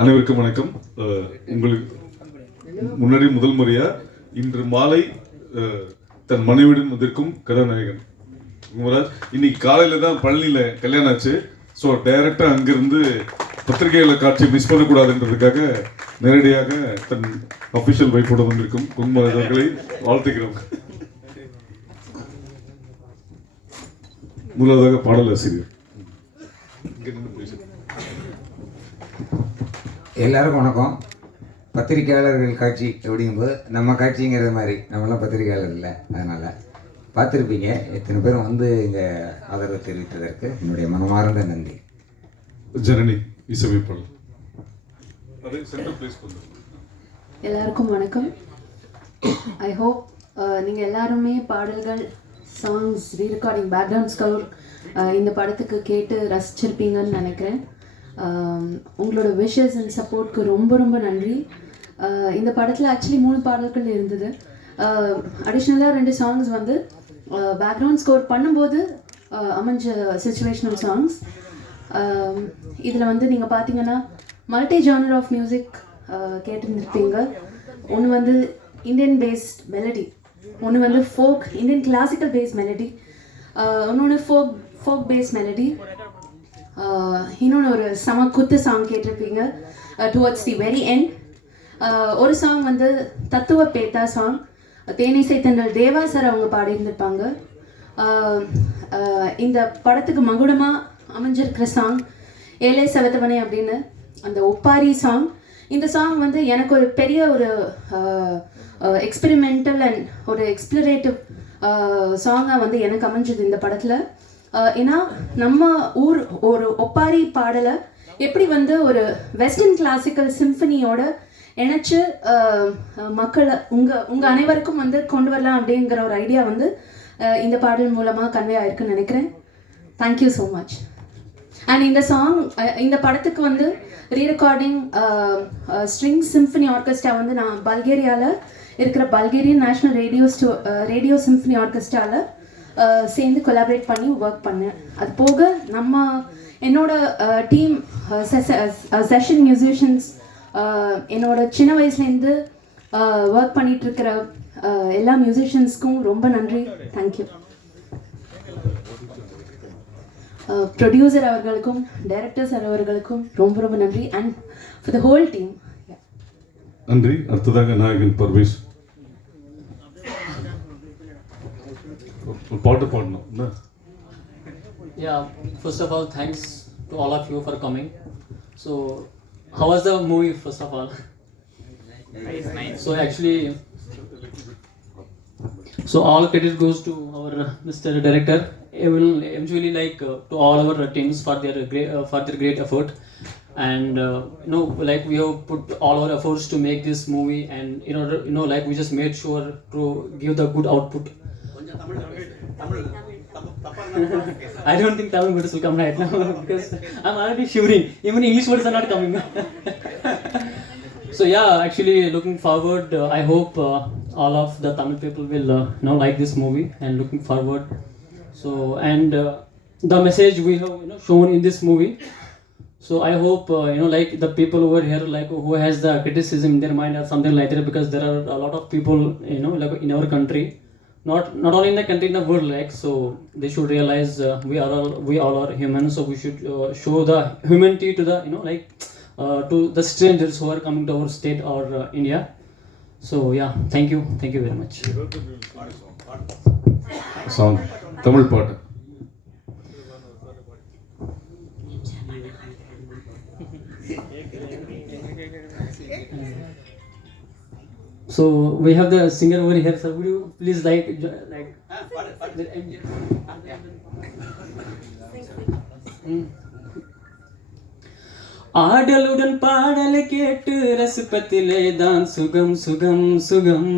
அனைவருக்கும் வணக்கம். உங்களுக்கு முன்னாடி முதல் முறையா இன்று மாலை தன் மனைவியுடன் வந்திருக்கும் கதாநாயகன். குமராஜ் இன்னைக்கு காலையில தான் பழனியில கல்யாணம் ஆச்சு. ஸோ டைரக்டா அங்கிருந்து பத்திரிகைகள காட்சி மிஸ் பண்ணக்கூடாதுன்றதுக்காக நேரடியாக தன் அபிஷியல் வைப்போட வந்திருக்கும் குங்குமராஜ் அவர்களை வாழ்த்துக்கிறோம். முதலாவதாக பாடலாசிரியர். இங்க நின்னு பேசுகிறேன் எல்லாருக்கும் வணக்கம். பத்திரிக்கையாளர்கள் காட்சி அப்படிங்கும்போது நம்ம காட்சிங்கிறது மாதிரி. நம்மளாம் பத்திரிக்கையாளர் இல்லை அதனால் பார்த்துருப்பீங்க. எத்தனை பேரும் வந்து இங்கே ஆதரவு தெரிவித்ததற்கு என்னுடைய மனமார்ந்த நன்றி. ஜனனி இசையமைப்பாளர் எல்லாருக்கும் வணக்கம். ஐ ஹோப் நீங்கள் எல்லாருமே பாடல்கள் சாங்ஸ் ரீரெக்கார்டிங் பேக்ரவுண்ட் ஸ்கோர் இந்த படத்துக்கு கேட்டு ரசிச்சிருப்பீங்கன்னு நினைக்கிறேன். உங்களோட விஷஸ் அண்ட் சப்போர்ட்க்கு ரொம்ப ரொம்ப நன்றி. இந்த படத்தில் ஆக்சுவலி மூணு பாடல்கள் இருந்தது. அடிஷ்னலாக ரெண்டு சாங்ஸ் வந்து பேக்ரவுண்ட் ஸ்கோர் பண்ணும்போது அமைஞ்ச சுச்சுவேஷனல் சாங்ஸ் இதில் வந்து நீங்கள் பார்த்தீங்கன்னா மல்டி ஜானர் ஆஃப் மியூசிக் கேட்டுருந்துருப்பீங்க. ஒன்று வந்து இந்தியன் பேஸ்ட் மெலடி ஒன்று வந்து folk Indian classical based melody இன்னொன்று ஃபோக் ஃபோக் பேஸ்ட் மெலடி இன்னொன்று ஒரு சம குத்து சாங் கேட்டிருப்பீங்க டுவர்ட்ஸ் தி வெரி எண்ட் ஒரு சாங் வந்து தத்துவ பேத்தா சாங் தேனிசை தென்றல் தேவா சார் அவங்க பாடியிருந்திருப்பாங்க. இந்த படத்துக்கு மகுடமாக அமைஞ்சிருக்கிற சாங் ஏழை செவத்தவனே அப்படின்னு அந்த ஒப்பாரி சாங் இந்த சாங் வந்து எனக்கு ஒரு பெரிய ஒரு எக்ஸ்பெரிமெண்டல் அண்ட் ஒரு எக்ஸ்ப்ளரேட்டிவ் சாங்காக வந்து எனக்கு அமைஞ்சது இந்த படத்தில். ஏன்னா நம்ம ஊர் ஒரு ஒப்பாரி பாடலை எப்படி வந்து ஒரு வெஸ்டர்ன் கிளாசிக்கல் சிம்பனியோட இணைச்சு மக்களை உங்கள் உங்கள் அனைவருக்கும் வந்து கொண்டு வரலாம் அப்படிங்கிற ஒரு ஐடியா வந்து இந்த பாடல் மூலமாக கன்வே ஆயிருக்குன்னு நினைக்கிறேன். Thank you so much and இந்த சாங் இந்த படத்துக்கு வந்து ரீரெக்கார்டிங் ஸ்ட்ரிங் சிம்ஃபனி ஆர்கெஸ்ட்ரா வந்து நான் பல்கேரியாவில் இருக்கிற பல்கேரியன் நேஷ்னல் ரேடியோ ஸ்டோ ரேடியோ சிம்ஃபனி ஆர்கெஸ்ட்ராவில் சேர்ந்து கொலாபரேட் பண்ணி ஒர்க் பண்ணேன். அது போக நம்ம என்னோட டீம் செஷன் மியூசிஷியன்ஸ் என்னோட சின்ன வயசுலேருந்து ஒர்க் பண்ணிட்டுருக்கிற எல்லா மியூசிஷியன்ஸ்க்கும் ரொம்ப நன்றி. தேங்க்யூ ப்ரொடியூசர் அவர்களுக்கும் டைரக்டர் சார் அவர்களுக்கும் ரொம்ப ரொம்ப நன்றி. And for the whole team நன்றி. அடுத்ததாக நாயகன் Parvesh ஒரு பாட்டு பாடணும் என்ன Yeah, first of all, thanks to all of you for coming. So, how was the movie, first of all? So, actually, so all credit goes to our uh, Mr. Director. I will eventually like uh, to all our teams for their great uh, for their great effort, and uh, you know like we have put all our efforts to make this movie, and you know you know like we just made sure to give the good output. I don't think Tamil words will come right now because I'm already shivering. Even English words are not coming. so yeah, actually looking forward. Uh, I hope uh, all of the Tamil people will uh, now like this movie and looking forward. So and uh, the message we have you know shown in this movie. So I hope uh, you know like the people over here like who has the criticism in their mind or something like that because there are a lot of people you know like in our country not not only in the country in the world like so they should realize uh, we are all we all are human so we should uh, show the humanity to the you know like uh, to the strangers who are coming to our state or uh, india. So yeah thank you. Thank you very much. Song tamil part. So we have the singer over here sir. Would you please like like ஆடலுடன் பாடல் கேட்டு ரசிப்பத்திலே தான் சுகம் சுகம் சுகம்.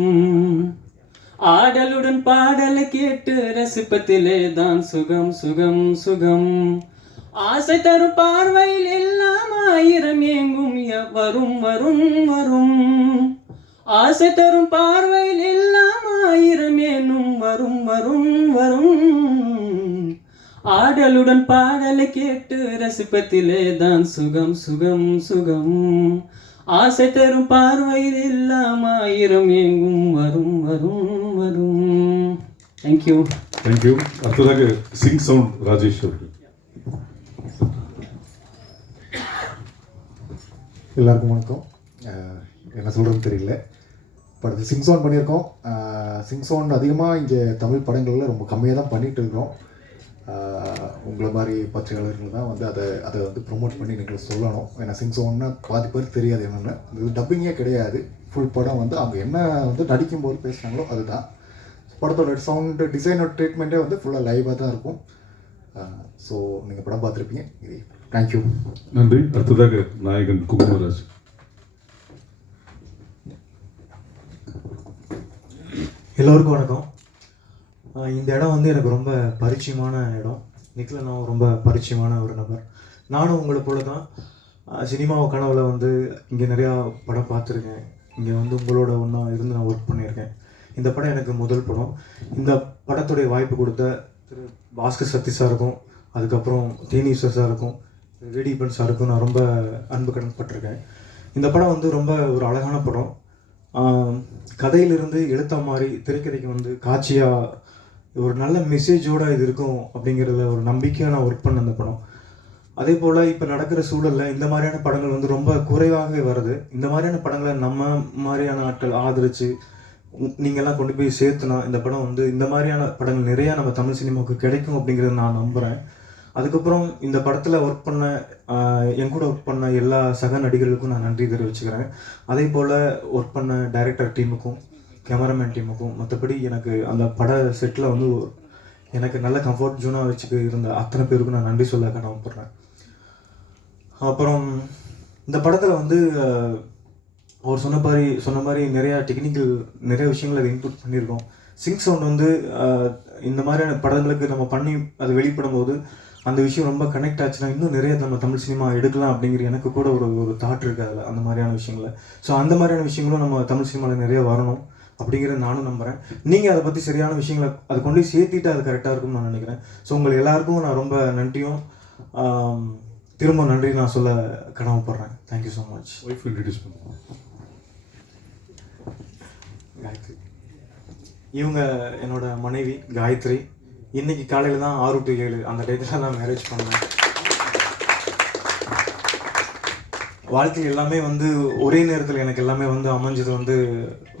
ஆடலுடன் பாடல் கேட்டு ரசிப்பத்திலே தான் சுகம் சுகம் சுகம். ஆசை தரும் பார்வையில் எல்லாம் ஆயிரம் ஏங்கும் ய- வரும் வரும் வரும். ஆசை தரும் பார்வையில் எல்லாம் ஆயிரம் ஏனும் வரும் வரும் வரும். ஆடலுடன் பாடலை கேட்டு ரசிப்பதிலே தான் சுகம் சுகம் சுகம். ஆசை தரும் பார்வையில் எல்லாம் ஆயிரம் எங்கும் வரும் வரும் வரும். தேங்க்யூ தேங்க்யூ அடுத்ததாக சிங் சவுண்ட் ராஜேஷ் அவர்கள். எல்லாருக்கும் வணக்கம். என்ன சொல்கிறதுன்னு தெரியல. பட் சிங்சோன் பண்ணியிருக்கோம். சிங்சோன் அதிகமாக இங்கே தமிழ் படங்களில் ரொம்ப கம்மியாக தான் பண்ணிகிட்டு இருக்கிறோம். உங்களை மாதிரி பத்திரிகையாளர்கள் தான் வந்து அதை அதை வந்து ப்ரொமோட் பண்ணி நீங்கள் சொல்லணும். ஏன்னா சிங்சோன்னா பாதி பேர் தெரியாது என்னென்னு. இது டப்பிங்கே கிடையாது. ஃபுல் படம் வந்து அவங்க என்ன வந்து நடிக்கும்போது பேசுகிறாங்களோ அதுதான். படத்தோட சவுண்டு டிசைனோட ட்ரீட்மெண்ட்டே வந்து ஃபுல்லாக லைவாக தான் இருக்கும். ஸோ நீங்கள் படம் பார்த்துருப்பீங்க. இது. தேங்க்யூ நன்றி. அடுத்ததாக நாயகன் குமாரராஜ் எல்லோருக்கும் வணக்கம். இந்த இடம் வந்து எனக்கு ரொம்ப பரிச்சயமான இடம். நிக்கிலனாவும் ரொம்ப பரிச்சயமான ஒரு நபர். நானும் உங்களை போல தான் சினிமாவை கனவுல வந்து இங்கே நிறையா படம் பார்த்துருக்கேன். இங்கே வந்து உங்களோட ஒன்றா இருந்து நான் ஒர்க் பண்ணியிருக்கேன். இந்த படம் எனக்கு முதல் படம். இந்த படத்துடைய வாய்ப்பு கொடுத்த திரு பாஸ்கர் சத்தி சாருக்கும் அதுக்கப்புறம் தேனீஸ்வர் சாருக்கும் வேடிப்பன் சாருக்கும் நான் ரொம்ப அன்பு கடன்பட்டிருக்கேன் இந்த படம் வந்து ரொம்ப ஒரு அழகான படம். கதையிலிருந்து எழுத்தா மாதிரி திரைக்கதைக்கு வந்து காட்சியாக ஒரு நல்ல மெசேஜோடு இது இருக்கும் அப்படிங்கிறதுல ஒரு நம்பிக்கையாக நான் ஒர்க் பண்ண அந்த படம். அதே போல் இப்போ நடக்கிற சூழலில் இந்த மாதிரியான படங்கள் வந்து ரொம்ப குறைவாகவே வருது. இந்த மாதிரியான படங்களை நம்ம மாதிரியான ஆட்கள் ஆதரித்து நீங்கள்லாம் கொண்டு போய் சேர்த்துனா இந்த படம் வந்து இந்த மாதிரியான படங்கள் நிறையா நம்ம தமிழ் சினிமாவுக்கு கிடைக்கும் அப்படிங்கிறத நான் நம்புகிறேன் அதுக்கப்புறம் இந்த படத்தில் ஒர்க் பண்ண என் கூட ஒர்க் பண்ண எல்லா சக நடிகர்களுக்கும் நான் நன்றி தெரிவிச்சுக்கிறேன். அதே போல் ஒர்க் பண்ண டைரக்டர் டீமுக்கும் கேமராமேன் டீமுக்கும் மற்றபடி எனக்கு அந்த பட செட்டில் வந்து எனக்கு நல்ல கம்ஃபர்ட் ஜோனாக வச்சுக்க இருந்த அத்தனை பேருக்கும் நான் நன்றி சொல்ல கடமைப்படுறேன். அப்புறம் இந்த படத்தில் வந்து அவர் சொன்ன மாதிரி சொன்ன மாதிரி நிறையா டெக்னிக்கல் நிறைய விஷயங்கள் அதை இன்புட் பண்ணியிருக்கோம். சிங் சவுண்ட் வந்து இந்த மாதிரியான படங்களுக்கு நம்ம பண்ணி அது வெளிப்படும் போது அந்த விஷயம் ரொம்ப கனெக்ட் ஆச்சுன்னா இன்னும் நிறைய நம்ம தமிழ் சினிமா எடுக்கலாம் அப்படிங்கிற எனக்கு கூட ஒரு ஒரு தாட் இருக்கு அதில் அந்த மாதிரியான விஷயங்கள. ஸோ அந்த மாதிரியான விஷயங்களும் நம்ம தமிழ் சினிமாவில் நிறைய வரணும் அப்படிங்கிறத நானும் நம்புகிறேன் நீங்கள் அதை பற்றி சரியான விஷயங்களை அதை கொண்டு போய் சேர்த்திட்டு அது கரெக்டாக இருக்கும்னு நான் நினைக்கிறேன். ஸோ உங்கள் எல்லாருக்கும் நான் ரொம்ப நன்றியும் திரும்ப நன்றி நான் சொல்ல கடமைப்படுறேன். Thank you so much wife introduce பண்ணுவோம் இவங்க என்னோட மனைவி காயத்ரி. இன்னைக்கு காலையில் தான் ஆறு டு ஏழு அந்த டேட்டில் தான் மேரேஜ் பண்ணேன். வாழ்க்கையில் எல்லாமே வந்து ஒரே நேரத்தில் எனக்கு எல்லாமே வந்து அமைஞ்சது வந்து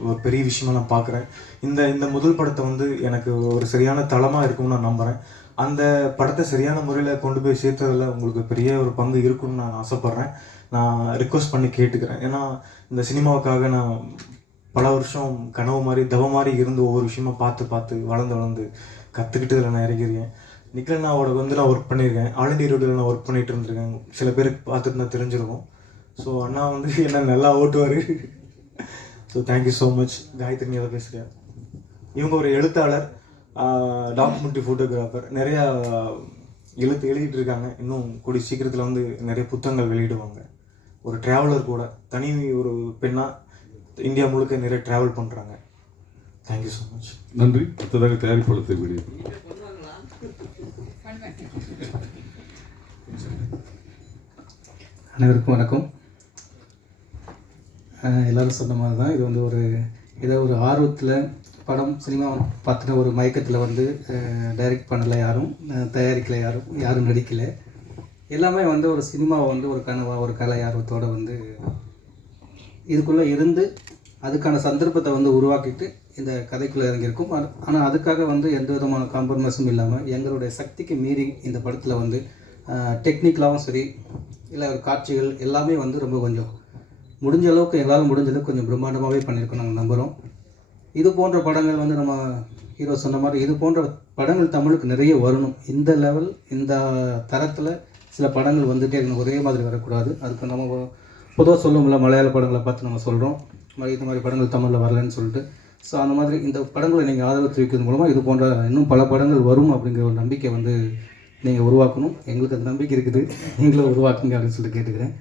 ஒரு பெரிய விஷயமா நான் பார்க்குறேன். இந்த இந்த முதல் படத்தை வந்து எனக்கு ஒரு சரியான தளமாக இருக்கும்னு நான் நம்புகிறேன் அந்த படத்தை சரியான முறையில் கொண்டு போய் சேர்த்ததில் உங்களுக்கு பெரிய ஒரு பங்கு இருக்கும்னு நான் ஆசைப்பட்றேன். நான் ரிக்வஸ்ட் பண்ணி கேட்டுக்கிறேன். ஏன்னா இந்த சினிமாவுக்காக நான் பல வருஷம் கனவு மாதிரி தவ மாதிரி இருந்து ஒவ்வொரு விஷயமா பார்த்து பார்த்து வளர்ந்து வளர்ந்து கற்றுக்கிட்டு இதில் நான் இறங்கிறேன் நிக்கலனாவோட வந்து நான் ஒர்க் பண்ணியிருக்கேன். ஆல் இண்டியா ரோடில் நான் ஒர்க் பண்ணிட்டு இருந்திருக்கேன். சில பேருக்கு பார்த்துட்டு நான் தெரிஞ்சிருக்கோம். ஸோ அண்ணா வந்து என்ன நல்லா ஓட்டுவார். So thank you so much Gayathri நீ பேசுகிறேன் இவங்க ஒரு எழுத்தாளர் டாக்குமெண்ட்ரி ஃபோட்டோகிராஃபர் நிறையா எழுத்து எழுதிட்டு இருக்காங்க. இன்னும் கூடிய சீக்கிரத்தில் வந்து நிறைய புத்தகங்கள் வெளியிடுவாங்க. ஒரு ட்ராவலர் கூட தனி ஒரு பெண்ணாக இந்தியா முழுக்க நிறைய ட்ராவல் பண்ணுறாங்க தேங்க்யூ ஸோ மச் நன்றி. அடுத்ததாக தயாரிப்பாளத்தை வெளியே அனைவருக்கும் வணக்கம். எல்லாரும் சொன்ன மாதிரி தான் இது வந்து ஒரு ஏதோ ஒரு ஆர்வத்தில் படம் சினிமா பார்த்துன ஒரு மயக்கத்தில் வந்து டைரக்ட் பண்ணலை யாரும் தயாரிக்கலை யாரும் யாரும் நடிக்கலை. எல்லாமே வந்து ஒரு சினிமாவை வந்து ஒரு கனவா ஒரு கலை ஆர்வத்தோடு வந்து இதுக்குள்ளே இருந்து அதுக்கான சந்தர்ப்பத்தை வந்து உருவாக்கிட்டு இந்த கதைக்குள்ளே இறங்கியிருக்கும். ஆனால் அதுக்காக வந்து எந்த விதமான காம்ப்ரமைஸும் இல்லாமல் எங்களுடைய சக்திக்கு மீறி இந்த படத்தில் வந்து டெக்னிக்கலாகவும் சரி இல்லை ஒரு காட்சிகள் எல்லாமே வந்து ரொம்ப கொஞ்சம் முடிஞ்ச அளவுக்கு எங்களால் முடிஞ்ச அளவுக்கு கொஞ்சம் பிரம்மாண்டமாகவே பண்ணியிருக்கோம் நாங்கள் நம்புகிறோம் இது போன்ற படங்கள் வந்து நம்ம ஹீரோ சொன்ன மாதிரி இது போன்ற படங்கள் தமிழுக்கு நிறைய வரணும். இந்த லெவல் இந்த தரத்தில் சில படங்கள் வந்துட்டே இருக்கணும். ஒரே மாதிரி வரக்கூடாது. அதுக்கு நம்ம பொதுவாக சொல்லுவோம்ல மலையாள படங்களை பார்த்து நம்ம சொல்கிறோம் இந்த மாதிரி படங்கள் தமிழில் வரலன்னு சொல்லிட்டு. ஸோ அந்த மாதிரி இந்த படங்களை நீங்கள் ஆதரவு தெரிவிக்கிறது மூலமாக இது போன்ற இன்னும் பல படங்கள் வரும் அப்படிங்கிற ஒரு நம்பிக்கை வந்து நீங்கள் உருவாக்கணும். எங்களுக்கு அந்த நம்பிக்கை இருக்குது. நீங்களும் உருவாக்குங்க அப்படின்னு சொல்லிட்டு கேட்டுக்கிறேன்.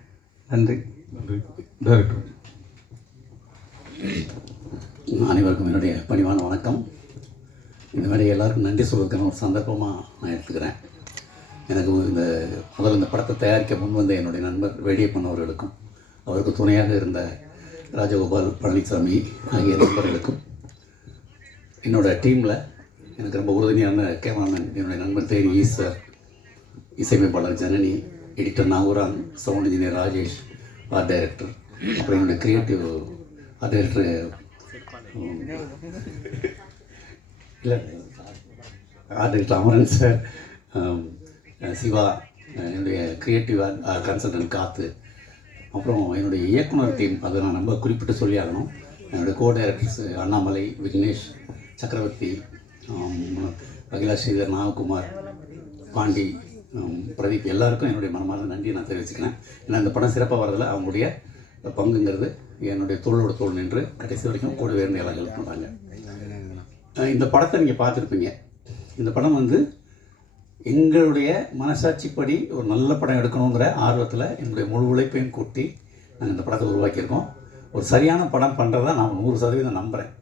நன்றி. நன்றி. டைரக்டர் அனைவருக்கும் என்னுடைய பணிவான வணக்கம். இந்த மாதிரி எல்லாருக்கும் நன்றி சொல்வதற்கான ஒரு சந்தர்ப்பமாக நான் எடுத்துக்கிறேன். எனக்கு இந்த முதல்ல இந்த படத்தை தயாரிக்க முன் வந்த என்னுடைய நண்பர் வேடியப்பன் அவர்களுக்கும் அவருக்கு துணையாக இருந்த ராஜகோபால் பழனிசாமி ஆகிய நண்பர்களுக்கும் என்னோட டீமில் எனக்கு ரொம்ப உறுதுணையான கேமராமேன் என்னுடைய நண்பர் தேனி ஈஸ்வர் இசையமைப்பாளர் Janani editor Nagooran sound engineer Rajesh art director அப்புறம் என்னுடைய கிரியேட்டிவ் ஆர்ட் டைரக்டர் இல்லை art director Amaran sir. Siva என்னுடைய கிரியேட்டிவ் கன்சல்டன்ட் காத்து. அப்புறம் என்னுடைய இயக்குனர் டீம் அதை நான் ரொம்ப குறிப்பிட்டு சொல்லி ஆகணும் என்னுடைய கோ டைரக்டர்ஸ் அண்ணாமலை விக்னேஷ் சக்கரவர்த்தி ஆம், ஸ்ரீதர் நாககுமார் பாண்டி பிரதீப் எல்லாருக்கும் என்னுடைய மனமார்ந்த நன்றியை நான் தெரிவிச்சுக்கிறேன். ஏன்னா இந்த படம் சிறப்பாக வரதில் அவங்களுடைய பங்குங்கிறது என்னுடைய தோளோட தோல் நின்று கடைசி வரைக்கும் கூட வேறு எல்லாம் ஹெல்ப் பண்ணுறாங்க இந்த படத்தை நீங்கள் பார்த்துருப்பீங்க. இந்த படம் வந்து எங்களுடைய மனசாட்சிப்படி ஒரு நல்ல படம் எடுக்கணுங்கிற ஆர்வத்தில் என்னுடைய முழு உழைப்பையும் கூட்டி நாங்கள் இந்த படத்தை உருவாக்கியிருக்கோம். ஒரு சரியான படம் பண்ணுறதா நான் நூறு சதவீதம் நம்புகிறேன்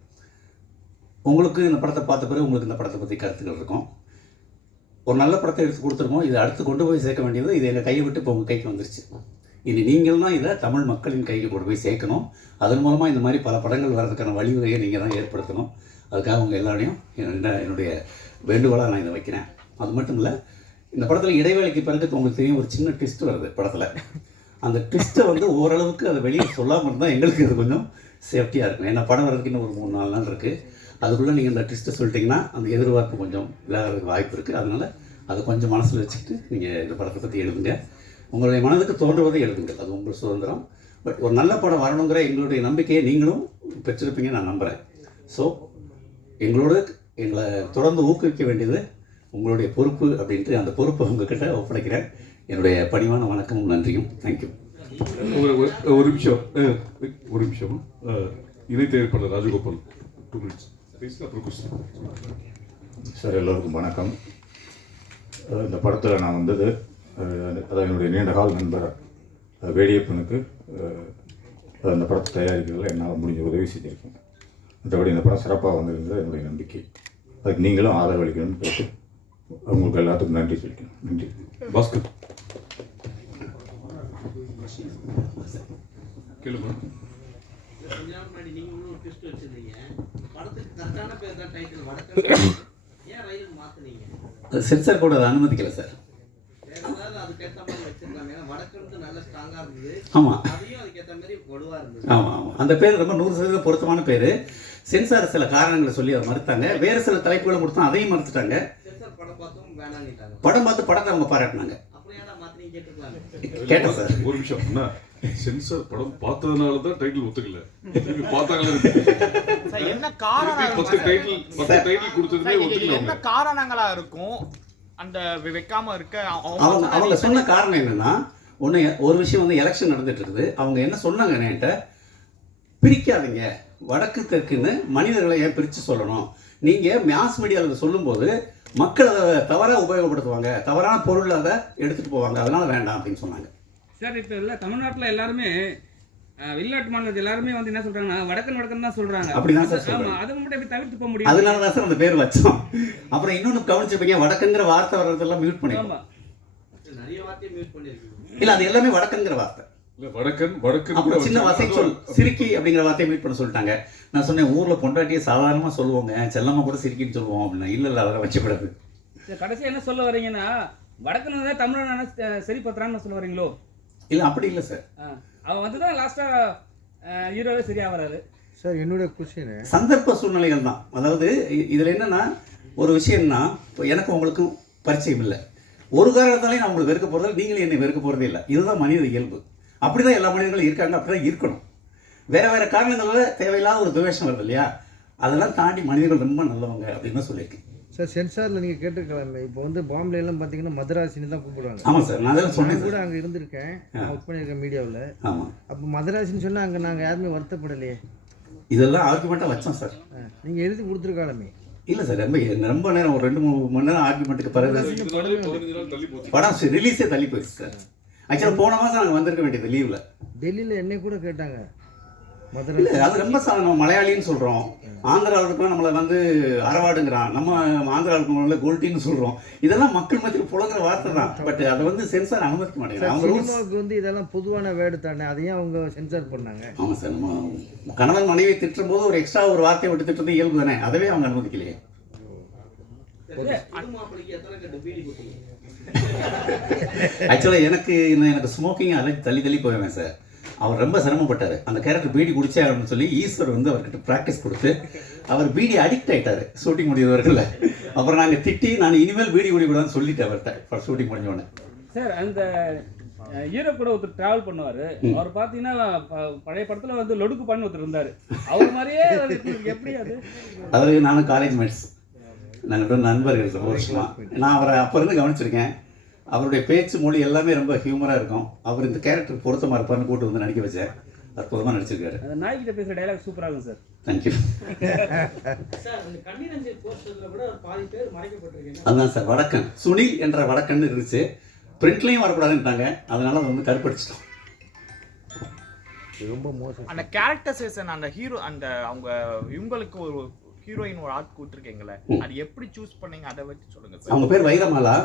உங்களுக்கு இந்த படத்தை பார்த்த பிறகு உங்களுக்கு இந்த படத்தை பற்றி கருத்துக்கள் இருக்கும். ஒரு நல்ல படத்தை எடுத்து கொடுத்துருக்கோம். இதை அடுத்து கொண்டு போய் சேர்க்க வேண்டியது இது எங்கள் கையை விட்டு இப்போ உங்கள் கைக்கு வந்துருச்சு. இனி நீங்கள் தான் இதை தமிழ் மக்களின் கைக்கு கொண்டு போய் சேர்க்கணும். அதன் மூலமாக இந்த மாதிரி பல படங்கள் வர்றதுக்கான வழிவகையை நீங்கள் தான் ஏற்படுத்தணும். அதுக்காக உங்கள் எல்லாரையும் என்ன- என்னுடைய வேண்டுகோளாக நான் இதை வைக்கிறேன். அது மட்டும் இல்லை இந்த படத்தில் இடைவேளைக்கு பிறகு உங்களுக்கு தெரியும் ஒரு சின்ன ட்விஸ்ட் வருது படத்தில். அந்த ட்விஸ்ட்டை வந்து ஓரளவுக்கு அதை வெளியே சொல்லாமல் இருந்தால் எங்களுக்கு இது கொஞ்சம் சேஃப்டியாக இருக்கும். ஏன்னா படம் வர்றதுக்கு இன்னும் ஒரு மூணு நாலு நாள் இருக்குது அதுக்குள்ளே நீங்கள் இந்த ட்விஸ்ட்டை சொல்லிட்டீங்கன்னா அந்த எதிர்பார்ப்பு கொஞ்சம் இதாகிறதுக்கு வாய்ப்பு இருக்குது அதனால் அதை கொஞ்சம் மனசில் வச்சுக்கிட்டு நீங்கள் இந்த படத்தை பற்றி எழுதுங்க. உங்களுடைய மனதுக்கு தோன்றுவதை எழுதுங்கள். அது உங்கள் சுதந்திரம். பட் ஒரு நல்ல படம் வரணுங்கிற எங்களுடைய நம்பிக்கையை நீங்களும் பெற்றிருப்பீங்க நான் நம்புகிறேன் ஸோ எங்களோட எங்களை தொடர்ந்து ஊக்குவிக்க வேண்டியது உங்களுடைய பொறுப்பு அப்படின்ட்டு அந்த பொறுப்பை உங்ககிட்ட ஒப்படைக்கிறேன். என்னுடைய பணிவான வணக்கமும் நன்றியும். தேங்க்யூ ஒரு ஒரு- நிமிஷம். ஒரு நிமிஷம். இணை தயாரிப்பாளர் ராஜகோபால். டூ மினிட்ஸ் சார் எல்லோருக்கும் வணக்கம். இந்த படத்தில் நான் வந்தது அதாவது என்னுடைய நீண்ட கால நண்பர் வேடியப்பனுக்கு அந்த படத்தை தயாரிக்கிறதுல என்னால் முடிஞ்ச உதவி செஞ்சுருக்கேன். மற்றபடி இந்த படம் சிறப்பாக வந்திருந்தது என்னுடைய நம்பிக்கை. அதுக்கு நீங்களும் ஆதரவளிக்கணும்னு கேட்டு உங்களுக்கு எல்லாத்துக்கும் நன்றி சொல்லிக்கணும் நன்றி. பாஸ்கர். கேளுமா சென்சார் கூட அதை அனுமதிக்கலை சார். ஆமாம் அதையும் அதுக்கேற்ற மாதிரி வலுவா இருந்தது. ஆமாம் ஆமாம் அந்த பேர் ரொம்ப நூறு சதவீதம் பொருத்தமான பேர். சென்சார் சில காரணங்களை சொல்லி அதை மறுத்தாங்க. வேறு சில தலைப்புகளை கொடுத்தா அதையும் மறுத்துட்டாங்க. சென்சார் படம் பார்த்து படத்தை அவங்க பாராட்டினாங்க. கேட்டேன் சார். ஒரு நிமிஷம் அண்ணா. சென்சார் படம் பார்த்ததுனால தான் டைட்டில் ஒத்துக்கல. திருப்பி பார்த்தாங்களே சார், என்ன காரணம் பத்து டைட்டில் பத்து டைட்டில் கொடுத்ததுமே ஒத்துக்கல என்ன காரணங்களா இருக்கும்? அந்த வைக்காம இருக்க அவங்க அவங்க சொன்ன காரணம் என்னன்னா ஒன்று ஒரு விஷயம் வந்து எலெக்ஷன் நடந்துட்டு இருக்குது. அவங்க என்ன சொன்னாங்க என்கிட்ட பிரிக்காதீங்க. வடக்கு தெற்குன்னு மனிதர்களை ஏன் பிரித்து சொல்லணும்? நீங்கள் மாஸ் மீடியாவில் சொல்லும்போது மக்கள் அதை தவறாக உபயோகப்படுத்துவாங்க. தவறான பொருள் அதை எடுத்துகிட்டு போவாங்க. அதனால வேண்டாம் அப்படின்னு சொன்னாங்க. சார் இப்போ இல்லை தமிழ்நாட்டில் எல்லாருமே வெளிநாட்டு மாநிலத்தில் எல்லாருமே வந்து என்ன சொல்றாங்கன்னா வடக்கன் வடக்கன் தான் சொல்றாங்க. அப்படிதான் சார். ஆமா அதை மட்டும் எப்படி தவிர்த்து போக முடியும்? அதனால தான் சார் அந்த பேர் வச்சோம். அப்புறம் இன்னொன்று கவனிச்சிருப்பீங்க வடக்குங்கிற வார்த்தை வர்றதெல்லாம் மியூட் பண்ணிருக்கோம் ஆமா. நிறைய வார்த்தையை மியூட் பண்ணிருக்கீங்க இல்லை அது எல்லாமே வடக்குங்கிற வார்த்தை. இல்ல வடக்கன் அப்புறம் சின்ன வசை. சொல் சிரிக்கி அப்படிங்கிற வார்த்தையை மீட் பண்ண சொல்லிட்டாங்க. நான் சொன்னேன் ஊர்ல பொண்டாட்டியை சாதாரணமா சொல்லுவாங்க செல்லம்மா கூட சிரிக்கின்னு சொல்லுவோம் அப்படின்னா. இல்ல இல்ல அதெல்லாம் வச்சுக்கூடாது. என்ன சொல்ல வரீங்கன்னா வடக்கன் தான் தமிழன் சரி பத்துறான்னு சொல்ல வரீங்களோ இல்ல அப்படி இல்ல சார். அவன் வந்து தான் லாஸ்டா ஹீரோவே சரியா வராது சார் என்னுடைய கொஸ்டின் சந்தர்ப்ப சூழ்நிலைகள் தான். அதாவது இதுல என்னன்னா ஒரு விஷயம்னா இப்போ எனக்கும் உங்களுக்கும் பரிச்சயம் இல்லை. ஒரு காரணத்தாலே நான் உங்களுக்கு வெறுக்க போறதில்லை நீங்களும் என்னை வெறுக்க போறதே இல்லை. இதுதான் மனித இயல்பு. அப்படிதான் எல்லா மனிதர்களும் இருக்காங்க அப்படிதான் இருக்கணும். வேற வேற காரணங்களால தேவையில்லாத ஒரு துவேஷம் வருது இல்லையா? அதெல்லாம் தாண்டி மனிதர்கள் ரொம்ப நல்லவங்க அப்படின்னு தான் சொல்லியிருக்கேன். சார் சென்சாரில் நீங்கள் கேட்டிருக்கலாமே இப்போ வந்து பாம்பேல எல்லாம் பார்த்தீங்கன்னா மதராசின்னு தான் கூப்பிடுவாங்க ஆமா சார் நான் சொன்னேன் நான் கூட அங்கே இருந்திருக்கேன். நான் ஒர்க் பண்ணியிருக்கேன் மீடியாவில். ஆமா. அப்போ மதராசின்னு சொன்னால் அங்கே நாங்கள் யாருமே வருத்தப்படலையே. இதெல்லாம் ஆர்குமெண்ட்டாக வச்சோம் சார். நீங்கள் எழுதி கொடுத்துருக்காலுமே. இல்லை சார் ரொம்ப ரொம்ப நேரம் ஒரு ரெண்டு மூணு மணி நேரம் ஆர்குமெண்ட்டுக்கு போச்சு. படம் ரிலீஸே தள்ளி போயிடுச்சு சார். ஆக்சுவலாக போன மாதம் நாங்கள் வந்திருக்க வேண்டியது லீவில் டெல்லியில் என்னை கூட கேட்டாங்க. அது ரொம்ப நம்ம மலையாளின்னு சொல்கிறோம் ஆந்திராவில் இருக்கிற நம்மளை வந்து அரவாடுங்கிறான் நம்ம ஆந்திராவில் இருக்கிறவங்கள கோல்ட்டின்னு சொல்கிறோம் இதெல்லாம் மக்கள் மத்தியில் புழங்குற வார்த்தை தான். பட் அதை வந்து சென்சார் அனுமதிக்க மாட்டேங்கிறாங்க வந்து இதெல்லாம் பொதுவான வேர்டு தானே. அதையும் அவங்க சென்சார் பண்ணாங்க? ஆமாம் சார் நம்ம கணவன் மனைவி திட்டும் போது ஒரு எக்ஸ்ட்ரா ஒரு வார்த்தையை விட்டு திட்டுறது இயல்பு தானே. அதவே அவங்க அனுமதிக்கலையே. ஆக்சுவலாக எனக்கு எனக்கு ஸ்மோக்கிங் அலர்ஜி தள்ளி தள்ளி போவேன் சார். அவர் ரொம்ப சிரமப்பட்டார். அந்த கேரக்டர் பீடி குடிச்சே ஆகணும்னு சொல்லி ஈஸ்வர் வந்து அவர்கிட்ட ப்ராக்டிஸ் கொடுத்து அவர் பீடி அடிக்ட் ஆயிட்டாரு ஷூட்டிங் முடியவர்கள் அப்புறம் நாங்கள் திட்டி நான் இனிமேல் பீடி குடிக்கூடாதுன்னு சொல்லிட்டேன் அவர்கிட்ட ஷூட்டிங் முடிஞ்ச உடனே சார் அந்த ஹீரோ கூட ஒருத்தர் டிராவல் பண்ணுவாரு. அவர் பாத்தீங்கன்னா ப- பழைய படத்துல வந்து லொடுக்கு பண்ணி ஒருத்தர் இருந்தாரு. அவர் மாதிரியே எப்படி அது? அவர் நானும் காலேஜ் மேட்ஸ் நாங்கள் நண்பர்கள் ரொம்ப வருஷமா நான் அவரை அப்போ இருந்து கவனிச்சிருக்கேன். அவருடைய பேச்சு மொழி எல்லாமே ரொம்ப ஹியூமராக இருக்கும். அவர் இந்த கேரக்டர் பொருத்தமாக இருப்பார்னு கூட்டு வந்து நடிக்க வச்சேன் அற்புதமாக நடிச்சிருக்காரு. அந்த நாய்கிட்ட பேசுற டைலாக் சூப்பரா இருக்கும் சார் தேங்க்யூ சார் அந்த கண்ணீரஞ்சல் போஸ்டர்ல கூட பாதி பேர் மறைக்கப்பட்டிருக்கீங்க. அதுதான் சார் வடக்கன் சுனில் என்ற வடக்கன் இருந்துச்சு. பிரிண்ட்லேயும் வரக்கூடாதுன்ட்டாங்க அதனால அதை வந்து கருப்படிச்சிட்டோம் ரொம்ப மோசம். அந்த கேரக்டரைசேஷன் அந்த ஹீரோ அந்த அவங்க இவங்களுக்கு ஒரு ஹீரோயின் ஒரு ஆர்ட் கொடுத்துருக்கீங்களே அது எப்படி சூஸ் பண்ணீங்க? அதை வச்சு சொல்லுங்க சார் அவங்க பேர் வைரமாலா.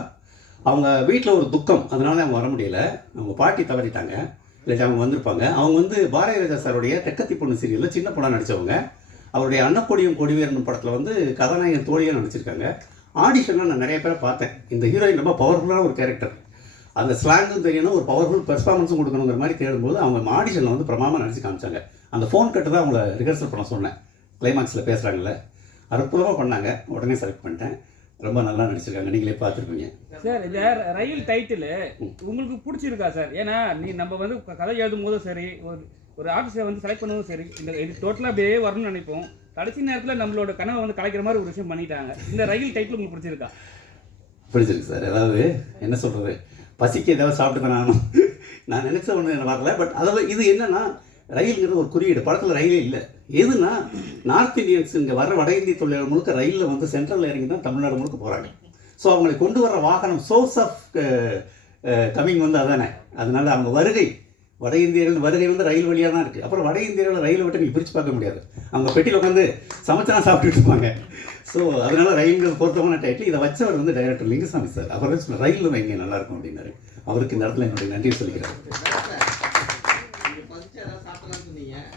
அவங்க வீட்டில் ஒரு துக்கம். அதனால அவங்க வர முடியல. அவங்க பாட்டி தவறிட்டாங்க. இல்லாட்டி அவங்க வந்திருப்பாங்க. அவங்க வந்து பாரதிய ராஜா சாருடைய தெக்கத்தி பொண்ணு சீரியலில் சின்ன பொண்ணாக நடித்தவங்க அவருடைய அன்னக்கொடியும் கொடிவேரன் படத்தில் வந்து கதாநாயகன் தோழியாக நடிச்சிருக்காங்க. ஆடிஷனில் நான் நிறைய பேரை பார்த்தேன். இந்த ஹீரோயின் ரொம்ப பவர்ஃபுல்லான ஒரு கேரக்டர் அந்த ஸ்லாங்கும் தெரியணும் ஒரு பவர்ஃபுல் பெர்ஃபார்மன்ஸும் கொடுக்கணுங்கிற மாதிரி தேடும்போது அவங்க ஆடிஷனில் வந்து பிரமாமல் நடிச்சு காமிச்சாங்க. அந்த ஃபோன் கட்டு தான் அவங்கள ரிஹர்சல் பண்ண சொன்னேன். கிளைமாக்ஸில் பேசுகிறாங்கல்ல அற்புதமாக பண்ணாங்க. உடனே செலக்ட் பண்ணிட்டேன். ரொம்ப நல்லா நடிச்சிருக்காங்க. நீங்களே பார்த்துருப்பீங்க. சார் இந்த ரயில் டைட்டில் உங்களுக்கு பிடிச்சிருக்கா சார்? ஏன்னா நீ நம்ம வந்து கதை எழுதும் போதும் சரி ஒரு ஒரு ஆர்டிஸ்டை வந்து செலக்ட் பண்ணும்போதும் சரி இந்த இது டோட்டலாக அப்படியே வரணும்னு நினைப்போம். கடைசி நேரத்தில் நம்மளோட கனவை வந்து கலைக்கிற மாதிரி ஒரு விஷயம் பண்ணிட்டாங்க. இந்த ரயில் டைட்டில் உங்களுக்கு பிடிச்சிருக்கா? பிடிச்சிருக்கு சார். அதாவது என்ன சொல்கிறது பசிக்கு ஏதாவது சாப்பிட்டு தான் ஆகணும் நான் நினச்ச ஒன்று வரல பட் அதாவது இது என்னன்னா ரயில்ங்கிறது ஒரு குறியீடு. படத்தில் ரயிலே இல்லை. எதுனா நார்த் இந்தியன்ஸ் இங்கே வர வட இந்திய தொழிலாளர் முழுக்க ரயிலில் வந்து சென்ட்ரலில் இறங்கி தான் தமிழ்நாடு முழுக்க போகிறாங்க ஸோ அவங்களை கொண்டு வர வாகனம் சோர்ஸ் ஆஃப் கமிங் வந்து அதானே. அதனால அவங்க வருகை வட இந்தியர்கள் வருகை வந்து ரயில் வழியாக தான் இருக்குது அப்புறம் வட இந்தியர்கள் ரயில் விட்டு நீங்கள் பிரித்து பார்க்க முடியாது. அவங்க பெட்டியில் உட்காந்து சமைச்சா சாப்பிட்டுட்டு இருப்பாங்க. ஸோ அதனால ரயில்கள் பொருத்தமான டைட்டில் இதை வச்சவர் வந்து டைரக்டர் லிங்கசாமி சார். அவர் சொன்ன ரயில் வைங்க நல்லா இருக்கும் அப்படின்னாரு. அவருக்கு இந்த இடத்துல என்னுடைய நன்றி சொல்லிக்கிறார் நீங்க பசிச்சு ஏதாவது சாப்பிடலாம்னு சொன்னீங்க நம்ம பழமொழியில பசிச்சாலும் புளி புள்ள தின்னாலும் சொல்லுவாங்க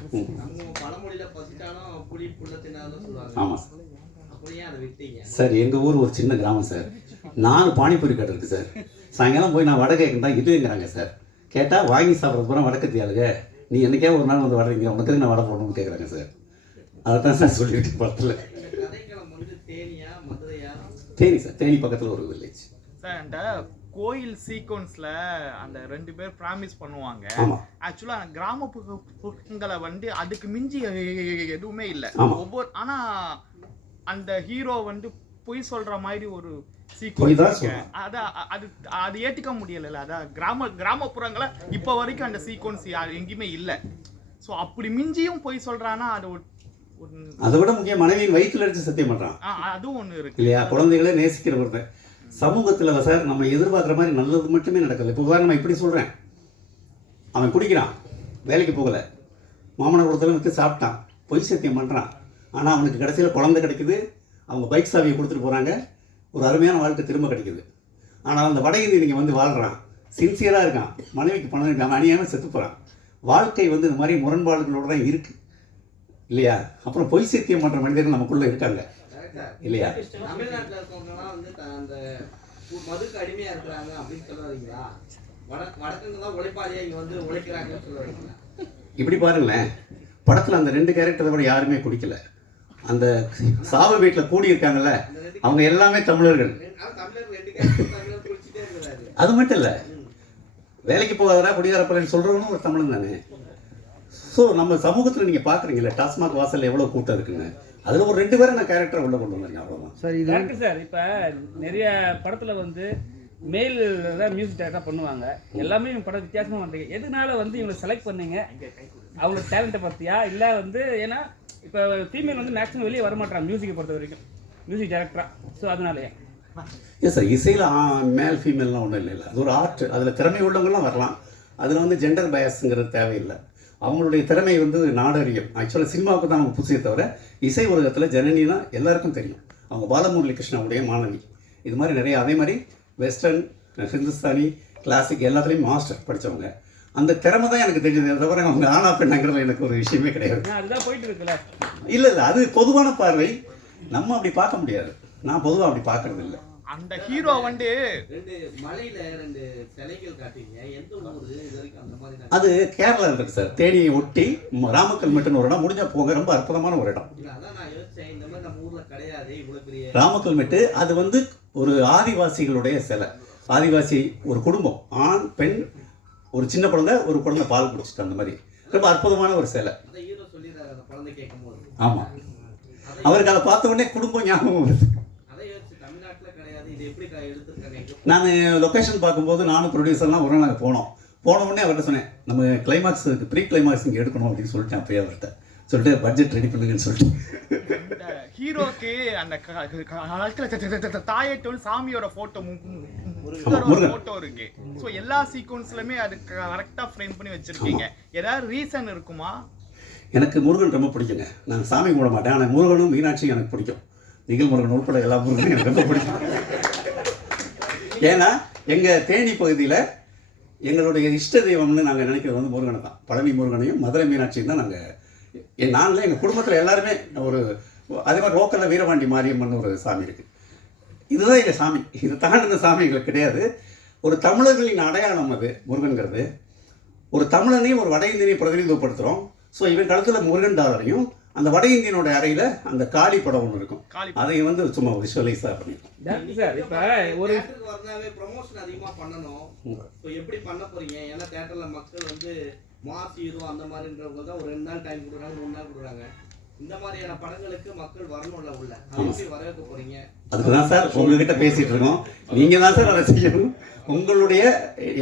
ஆமாம் சார் அப்படியே அதை விட்டீங்க. சார் எங்கள் ஊர் ஒரு சின்ன கிராமம் சார். நாலு பானிபூரி கடை இருக்குது சார். சாயங்காலம் போய் நான் வடை கேட்குறா இதுங்கிறாங்க சார். கேட்டால் வாங்கி சாப்பிட்றது பூரா வடக்கத்தி ஆளுங்க. நீ என்னைக்கே ஒரு நாள் வந்து வடை உனக்கு நான் வடை போடணும்னு கேட்குறாங்க சார். அதை தான் சார் சொல்லியிருக்கேன் படத்தில் தேனி சார் தேனி பக்கத்தில் ஒரு வில்லேஜ் சார் அந்த கோயில் சீக்வன்ஸ்ல அந்த ரெண்டு பேர் ப்ராமிஸ் பண்ணுவாங்க. ஆக்சுவலா கிராமப்புறங்களை வந்து அதுக்கு மிஞ்சி எதுவுமே இல்லை. ஒவ்வொரு ஆனா அந்த ஹீரோ வந்து பொய் சொல்ற மாதிரி ஒரு சீக்வன்ஸ். அதான் அது அது ஏத்துக்க முடியல அதான் கிராம கிராமப்புறங்களை இப்போ வரைக்கும் அந்த சீக்வன்ஸ் எங்கேயுமே இல்லை. ஸோ அப்படி மிஞ்சியும் பொய் சொல்றானா அது அதை விட முக்கியம் மனைவியின் வயிற்றுல அடிச்சு சத்தியம் பண்ணுறான் ஆ, அதுவும் ஒன்று இருக்கு. இல்லையா? குழந்தைகளே நேசிக்கிற ஒருத்தன். சமூகத்தில் சார் நம்ம எதிர்பார்க்குற மாதிரி நல்லது மட்டுமே நடக்கலை. இப்போ உதாரணம் இப்படி சொல்கிறேன் அவன் குடிக்கிறான். வேலைக்கு போகலை. மாமனார் கொடுத்தல விற்று சாப்பிட்டான். பொய் சத்தியம் பண்ணுறான் ஆனால் அவனுக்கு கடைசியில் குழந்தை கிடைக்குது. அவங்க பைக் சாவியை கொடுத்துட்டு போகிறாங்க ஒரு அருமையான வாழ்க்கை திரும்ப கிடைக்குது. ஆனால் அந்த வட இந்தியன் வந்து வாழ்கிறான் சின்சியராக இருக்கான். மனைவிக்கு பணம் இருக்கான் அணியான அணியாமல் செத்து போகிறான் வாழ்க்கை வந்து இந்த மாதிரி முரண்பாடுகளோடு தான் இருக்குது இல்லையா? அப்புறம் பொய் சத்தியம் பண்ணுற மனிதர்கள் நமக்குள்ளே இருக்காங்க. இல்லையா? தமிழ்நாட்டுல இருக்கவங்கலாம் வந்து அந்த மதுக்கு அடிமையா இருக்கிறாங்க அப்படின்னு சொல்லாதீங்களா? வட வடக்குங்க தான் உழைப்பாளியா இங்க வந்து உழைக்கிறாங்கன்னு சொல்லுவாங்களா இப்படி பாருங்களேன். படத்தில் அந்த ரெண்டு கேரக்டரை விட யாருமே குடிக்கல. அந்த சாவு வீட்டில் கூடி இருக்காங்கல்ல அவங்க எல்லாமே தமிழர்கள். அது மட்டும் இல்லை. வேலைக்கு போகாதரா குடிகாரப்பறன்னு சொல்கிறவனும் ஒரு தமிழன் தானே. ஸோ நம்ம சமூகத்தில் நீங்கள் பார்க்குறீங்களே டாஸ்மாக் வாசல்ல எவ்வளோ கூட்டம் இருக்குன்னு. அதில் ஒரு ரெண்டு பேரை நான் கேரக்டர் உள்ள கொண்டு வந்தேன் அவ்வளோதான் சார் டேரக்டர் சார் இப்போ நிறைய படத்துல வந்து மேல் தான் மியூசிக் டேரக்டாக பண்ணுவாங்க. எல்லாமே இவங்க படம் வித்தியாசமா வந்தீங்க எதனால வந்து இவங்களை செலக்ட் பண்ணீங்க? அவ்வளோ டேலண்ட்டை பற்றியா இல்லை வந்து ஏன்னா இப்போ ஃபீமேல் வந்து மேக்ஸிமம் வெளியே வர மாட்டாங்க மியூசிக்கை பொறுத்த வரைக்கும். மியூசிக் டேரக்டராக ஸோ அதனாலயே. எஸ் சார் இசையில் மேல் ஃபீமேல்லாம் ஒன்றும் இல்லை அது ஒரு ஆர்ட் அதில் திறமை உள்ளவங்கலாம் வரலாம். அதில் வந்து ஜெண்டர் பயஸ்ங்கிறது தேவையில்லை. அவங்களுடைய திறமை வந்து நாடறியும். ஆக்சுவலாக சினிமாவுக்கு தான் அவங்க புதுசே தவிர இசை உலகத்தில் ஜனனினா எல்லாருக்கும் தெரியும். அவங்க பாலமுரளி கிருஷ்ணாவுடைய மாணவி. இது மாதிரி நிறைய அதே மாதிரி வெஸ்டர்ன் ஹிந்துஸ்தானி கிளாசிக் எல்லாத்துலேயும் மாஸ்டர் படித்தவங்க அந்த திறமை தான் எனக்கு தெரிஞ்சது தவிர அவங்க ஆனா பெண்ணாங்கிறதுல எனக்கு ஒரு விஷயமே கிடையாது. இல்லை இல்லை அது பொதுவான பார்வை. நம்ம அப்படி பார்க்க முடியாது. நான் பொதுவாக அப்படி பார்க்கறது இல்லை அந்த ஹீரோ வந்து ரெண்டு மலையில ரெண்டு சிலைகள் காட்டுறீங்க எந்த ஊரு இது வரைக்கும் அந்த மாதிரி நான் அது கேரளாவில் இருக்கு சார். தேனியை ஒட்டி ம- ராமக்கல்மெட்டுன்னு ஒரு இடம். முடிஞ்சா போங்க. ரொம்ப அற்புதமான ஒரு இடம். இல்ல அதான் நான் யோசிச்சேன். இந்த மாதிரி நம்ம ஊர்ல கிடையாது. இவ்வளவு பெரிய ராமக்கல்மெட்டு அது வந்து ஒரு ஆதிவாசிகளுடைய சிலை. ஆதிவாசி ஒரு குடும்பம். ஆண் பெண் ஒரு சின்ன குழந்தை ஒரு குழந்தை பால் குடிச்சிட்டு அந்த மாதிரி. ரொம்ப அற்புதமான ஒரு சிலை. அந்த ஹீரோ சொல்லிடுறாரு அந்த குழந்தை கேட்கும் போது ஆமாம் அவருக்கு அதை பார்த்த உடனே குடும்பம் ஞாபகம் வருது அதை யோசிச்சு தமிழ்நாட்டுல கிடையாது இது எப்படி க- எடுத்திருக்காங்க எங்க நான் லொக்கேஷன் பார்க்கும்போது நானும் ப்ரொடியூசர்லாம் ஒரு நாள் நாங்கள் போனோம். போன உடனே அவர்கிட்ட சொன்னேன் நம்ம கிளைமாக்ஸ் ப்ரீ கிளைமாக்ஸ் இங்கே எடுக்கணும் அப்படின்னு சொல்லிட்டேன் அப்பயே அவர்கிட்ட சொல்லிட்டு பட்ஜெட் ரெடி பண்ணுங்கன்னு சொல்லிட்டு. ஹீரோக்கு அந்த காலத்துல த- த- த- த- தாயட்டு வந்து சாமியோட போட்டோ முருகன். போட்டோ இருக்கு. ஸோ எல்லா சீக்வன்ஸ்லயுமே அது கரெக்டா ஃப்ரேம் பண்ணி வச்சிருக்கீங்க. ஏதாவது ரீசன் இருக்குமா? எனக்கு முருகன் ரொம்ப பிடிக்குங்க. நான் சாமி கும்பிட மாட்டேன். ஆனால் முருகனும் மீனாட்சியும் எனக்கு பிடிக்கும். நிகழ் முருகன் உட்பட எல்லா முருகனும் எனக்கு ரொம்ப பிடிக்கும். ஏன்னா எங்கள் தேனி பகுதியில் எங்களுடைய இஷ்ட தெய்வம்னு நாங்கள் நினைக்கிறது வந்து முருகனை தான். பழனி முருகனையும் மதுரை மீனாட்சியும் தான் நாங்கள் என் நானில் எங்கள் குடும்பத்தில் எல்லாருமே ஒரு அதே மாதிரி லோக்கலில் வீரபாண்டி மாரியம்மன் ஒரு சாமி இருக்குது இதுதான் எங்கள் சாமி. இது தாண்டின சாமி எங்களுக்கு கிடையாது. ஒரு தமிழர்களின் அடையாளம் அது முருகன்கிறது. ஒரு தமிழனையும் ஒரு வட இந்தியனையும் பிரதிநிதித்துவப்படுத்துகிறோம் ஸோ இவன் காலத்தில் முருகன் தாதரையும் அந்த வட இந்தியனோட அறையில் அந்த காளி படம் ஒன்று இருக்கும். காளி அதை வந்து சும்மா விஷுவலைஸாக பண்ணியிருக்கோம் டேரக்டர் சார் இப்போ ஒரு வரனாவே ப்ரமோஷன் அதிகமா பண்ணணும். இப்போ எப்படி பண்ண போறீங்க? ஏன்னா தேட்டர்ல மக்கள் வந்து மாஸ் ஹீரோ அந்த மாதிரின்றவங்க தான் ஒரு ரெண்டு நாள் டைம் கொடுக்குறாங்க மூணு நாள் கொடுக்குறாங்க. இந்த மாதிரியான படங்களுக்கு மக்கள் வரணும்ல உள்ள. அதை எப்படி வர வைக்க போறீங்க? அதுக்கு தான் சார் உங்ககிட்ட பேசிகிட்டு இருக்கோம். நீங்கள் தான் சார் அதை செய்யணும். உங்களுடைய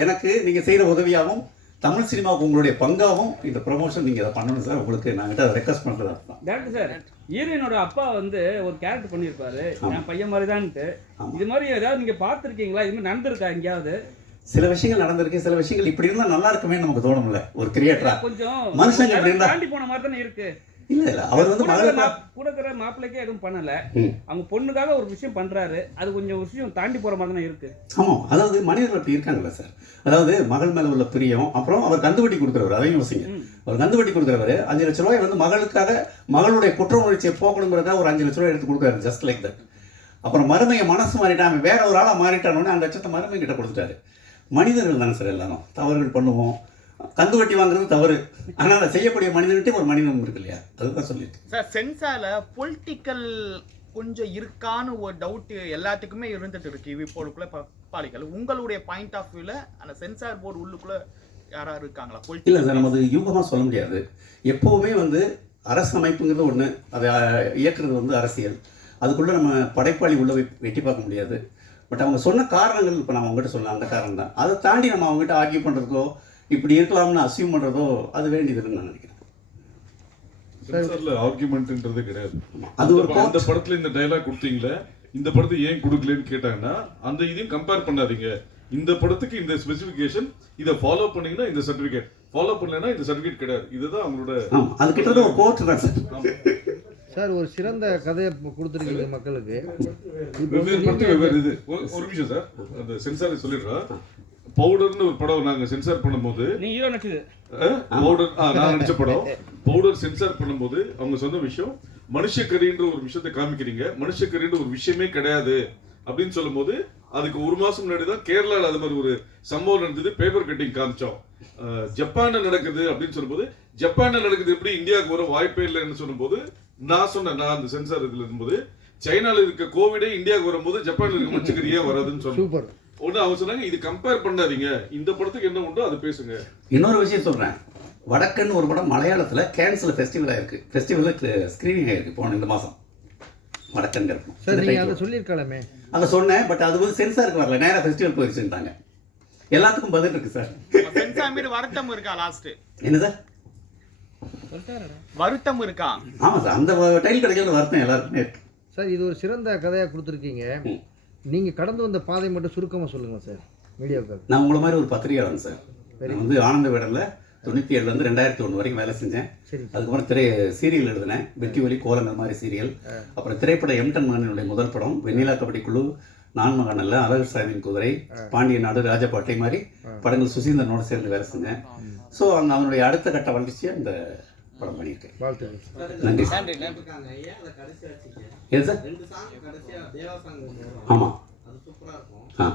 எனக்கு நீங்கள் செய்கிற உதவியாகவும் தமிழ் சினிமாவுக்கு உங்களுடைய பங்காகவும் இந்த ப்ரமோஷன் நீங்கள் அதை பண்ணணும் சார். உங்களுக்கு அதை ரெக்வஸ்ட் பண்ணுறது டேரக்டர் சார் ஹீரோயினோட அப்பா வந்து ஒரு கேரக்டர் பண்ணியிருப்பாரு. என் பையன் மாதிரி தான்ட்டு. இது மாதிரி ஏதாவது நீங்க பார்த்துருக்கீங்களா? இது மாதிரி நடந்திருக்கா எங்கேயாவது? சில விஷயங்கள் நடந்திருக்கு. சில விஷயங்கள் இப்படி இருந்தால் நல்லா இருக்குமே நமக்கு தோணும்ல. ஒரு கிரியேட்டரா கொஞ்சம் மனுஷங்க இப்படி தாண்டி போன மாதிரி தானே இருக்கு. இல்லை இல்லை. அவர் வந்து மகளை இருக்கிற மாப்- கூட இருக்கிற மாப்பிள்ளைக்கே எதுவும் பண்ணல. அவங்க பொண்ணுக்காக ஒரு விஷயம் பண்றாரு. அது கொஞ்சம் விஷயம் தாண்டி போற மாதிரி தானே இருக்கு. ஆமாம் அதாவது மனிதர்கள் அப்படி இருக்காங்கல்ல சார். அதாவது மகள் மேலே உள்ள பிரியம் அப்புறம் அவர் கந்துவட்டி கொடுக்குறவர் அதையும் யோசிங்க. அவர் கந்துவட்டி கொடுக்குறவர் அஞ்சு லட்ச ரூபாய் வந்து மகளுக்காக மகளுடைய குற்ற உணர்ச்சியை போக்கணுங்கிறதுக்காக ஒரு அஞ்சு லட்ச ரூபாய் எடுத்து கொடுக்குறாரு ஜஸ்ட் லைக் தட் அப்புறம் மருமையை மனசு மாறிட்டான் அவன் வேற ஒரு ஆளாக மாறிட்டானோடனே அந்த லட்சத்தை மருமை கிட்ட கொடுத்துட்டாரு. மனிதர்கள் தானே சார் எல்லாரும். தவறுகள் பண்ணுவோம். கந்து வட்டி வாங்குறது தவறு. ஆனால் அதை செய்யக்கூடிய மனிதன்ட்டு ஒரு மனிதன் இருக்கு இல்லையா? அதுதான் சொல்லியிருக்கேன் சார் சென்சார்ல பொலிட்டிக்கல் கொஞ்சம் இருக்கான்னு ஒரு டவுட் எல்லாத்துக்குமே இருந்துட்டு இருக்கு. இப்போக்குள்ள பாலிகள். உங்களுடைய பாயிண்ட் ஆஃப் வியூல அந்த சென்சார் போர்டு உள்ளுக்குள்ள யாராவது இருக்காங்களா? இல்லை பொலிட்டிக்கல் சார் நம்ம அது யூகமாக சொல்ல முடியாது. எப்போவுமே வந்து அரசு அமைப்புங்கிறது ஒன்று அதை இயக்குறது வந்து அரசியல். அதுக்குள்ளே நம்ம படைப்பாளி உள்ள வெட்டி பார்க்க முடியாது. பட் அவங்க சொன்ன காரணங்கள் இப்போ நான் அவங்ககிட்ட சொல்லலாம். அந்த காரணம் தான் அதை தாண்டி நம்ம அவங்ககிட்ட ஆர்கியூ பண்ணுறதோ இப்படி இருக்கலாம்னு அசியூம் பண்ணுறதோ அது வேண்டியதுன்னு நான் நினைக்கிறேன். ஆர்குமெண்ட்ன்றது கிடையாது. அது ஒரு அந்த- படத்துல இந்த டயலாக் கொடுத்தீங்களே இந்த படத்தை ஏன் கொடுக்கலன்னு கேட்டாங்கன்னா அந்த இதையும் கம்பேர் பண்ணாதீங்க. இந்த படத்துக்கு இந்த ஸ்பெசிஃபிகேஷன் இதை ஃபாலோ பண்ணீங்கன்னா இந்த சர்டிபிகேட் ஃபாலோ பண்ணலைன்னா இந்த சர்டிபிகேட் கிடையாது. இதுதான் அவங்களோட அது கிட்டத்தட்ட ஒரு கோர்ட் தான் சார். சார் ஒரு சிறந்த கதையை கொடுத்துருக்கீங்க மக்களுக்கு. வெவ்வேறு படத்துக்கு வெவ்வேறு இது. ஒரு- ஒரு நிமிஷம் சார். அந்த சென்சாரை சொல்லிடுறா பவுடர்னு ஒரு படம் நாங்க சென்சார் பண்ணும்போது நீ ஹீரோ நடிச்சது பவுடர் நான் நடிச்ச படம். பவுடர் சென்சார் பண்ணும்போது அவங்க சொன்ன விஷயம் மனுஷக்கறின்ற ஒரு விஷயத்தை காமிக்கிறீங்க மனுஷக்கறின்ற ஒரு விஷயமே கிடையாது அப்படின்னு சொல்லும்போது அதுக்கு ஒரு மாசம் முன்னாடி தான் கேரளால அது மாதிரி ஒரு சம்பவம் நடந்தது பேப்பர் கட்டிங் காமிச்சோம். ஜப்பான்ல நடக்குது அப்படின்னு சொல்லும்போது ஜப்பான்ல நடக்குது எப்படி இந்தியாவுக்கு வர வாய்ப்பே இல்லைன்னு சொல்லும்போது நான் சொன்னேன் நான் அந்த சென்சார் இதுல இருக்கும்போது சைனால இருக்க கோவிடே இந்தியாவுக்கு வரும்போது ஜப்பான்ல இருக்க ஏன் வராதுன்னு சொன்னேன். ஒண்ணு அவங்க சொன்னாங்க இது கம்பேர் பண்ணாதீங்க. இந்த படத்துக்கு என்ன உண்டோ அது பேசுங்க. இன்னொரு விஷயம் சொல்கிறேன் வடக்கன் ஒரு படம் மலையாளத்தில் கேன்சல் ஃபெஸ்டிவல் ஆயிருக்கு. ஃபெஸ்டிவலில் ஸ்க்ரீனிங் ஆயிருக்கு போன இந்த மாதம் வடக்கன்கிற படம். சார் நீங்கள். அதை சொல்லியிருக்கலாமே. அதை சொன்னேன் பட் அது வந்து சென்சாருக்கு வரல. நேராக ஃபெஸ்டிவல் போயிருச்சுட்டாங்க எல்லாத்துக்கும் பதில் இருக்கு சார் சென்சார் மீது வருத்தம் இருக்கா லாஸ்ட் என்ன சார் வருத்தம் இருக்கா? ஆமாம் சார் அந்த டைல் கிடைக்கிறது வருத்தம் எல்லாருக்குமே இருக்கு. சார் இது ஒரு சிறந்த கதையாக கொடுத்துருக்கீங்க. நீங்கள் கடந்து வந்த பாதை மட்டும் சுருக்கமாக சொல்லுங்கள் சார் மீடியாவுக்கு நான் உங்களை மாதிரி ஒரு பத்திரிகையாளன் சார். நான் வந்து ஆனந்த விடலில் தொண்ணூற்றி ஏழுலேருந்து ரெண்டாயிரத்தி ஒன்று வரைக்கும் வேலை செஞ்சேன். அதுக்கப்புறம் திரை சீரியல் எழுதினேன். வெற்றி ஒலி கோலங்கள் மாதிரி சீரியல். அப்புறம் திரைப்பட எம்டன் மகனுடைய முதல் படம் வெண்ணிலா கபடி குழு நான் மகனல்ல அழகு சாமியின் குதிரை பாண்டிய நாடு ராஜபாட்டை மாதிரி படங்கள் சுசீந்திரனோட சேர்ந்து வேலை செஞ்சேன். ஸோ அந்த அவனுடைய அடுத்த கட்ட வளர்ச்சியாக இந்த படம் பண்ணியிருக்கேன். நன்றி. வச்சீங்க எது சார்? ஆமாம் அது சூப்பரா இருக்கும் ஆ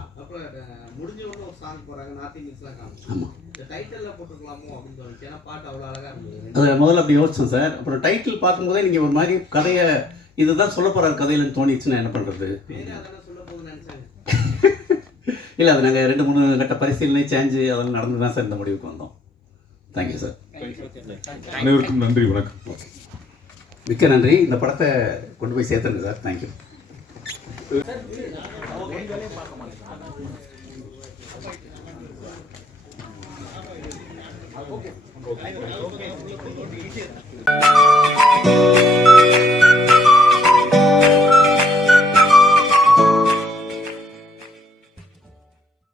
அது முதல்ல அப்படி யோசிச்சேன் சார். அப்புறம் டைட்டில் பார்க்கும்போதே நீங்கள் ஒரு மாதிரி கதையை இதுதான் சொல்ல போகிற கதையிலன்னு தோணிச்சுன்னா என்ன பண்ணுறது இல்லை அது நாங்கள் ரெண்டு மூணு கட்ட பரிசீலனை சேஞ்சு அதெல்லாம் நடந்து தான் சார் இந்த முடிவுக்கு வந்தோம். தேங்க்யூ சார் அனைவருக்கும் நன்றி வணக்கம். மிக்க நன்றி. இந்த படத்தை கொண்டு போய் சேர்த்துருங்க சார். Thank you okay